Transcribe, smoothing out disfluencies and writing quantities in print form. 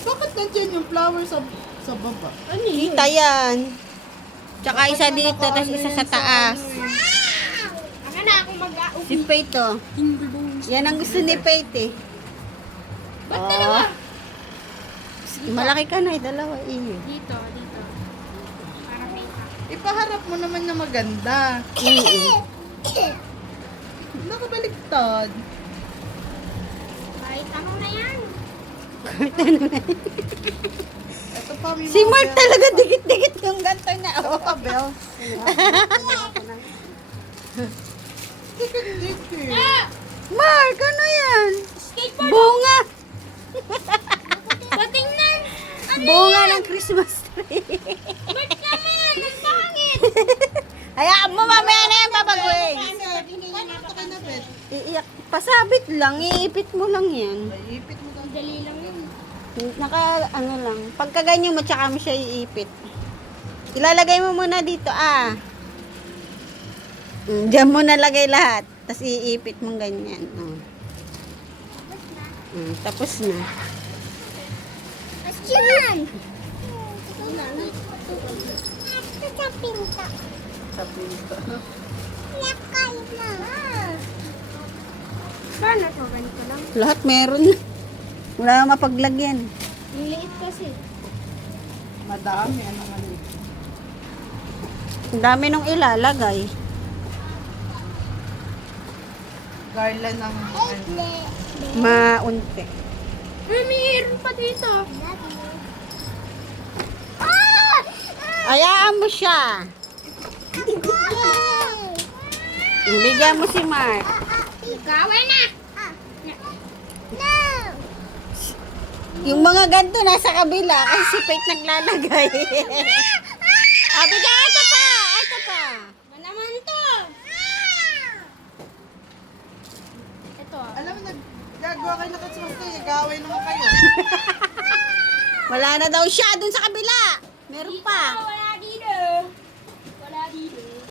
Bakit nandiyan yung flower sa baba? Ano yun? Kita yan. Tsaka isa dito, tapos isa sa taas. Ako na ako mag-aupi. Si Faith, oh. Yan ang gusto ni Faith, eh. Ba't dalawa? Malaki ka na, dalawa, eh. Dito. Para may Ipaharap mo naman na maganda. Nakabaliktad. kahit ano na yan. Ito pa, may Si mga Mark bell. talaga dikit-dikit yung ganto na, Ito oh. pa, Bel. Dikit-dikit. Mark, ano yan? Skateboard. Bunga! Patingnan. Ano Bunga ng Christmas tree. Ba't naman? Ang pangit. Hayaan mo, mamaya na yan, babaguhin. Ito ka na, Bel. Iiyak. Pasabit lang, iipit mo lang yan. Ay, ipit mo Ang dali lang yun. Ano lang. Pagka ganyan mo, tsaka mo siya iipit. Ilalagay mo muna dito, ah. Diyan mo nalagay lahat. Tapos iipit mo ganyan. Oh. Tapos na. Question! Sa pinta. sa pinto. Lakay na. Paano to? Ganito lang? Lahat meron na. Wala na mapaglagyan. Ang liit kasi. Madami, ano nga yun. Ang dami nung ilalagay. Garland ng Maunti. Ay, mayroon pa dito. Hayaan mo siya. Bigyan mo si Mark. Gawin na! No! Yung mga ganito nasa kabila kasi si Faith naglalagay. Bigyan ito pa. Ito pa. Ba naman to? Ito. Alam mo, naggagawa kayo ng Christmas tree. Gawin naman kayo. Wala na daw siya dun sa kabila. Meron Dito, pa. wala dito.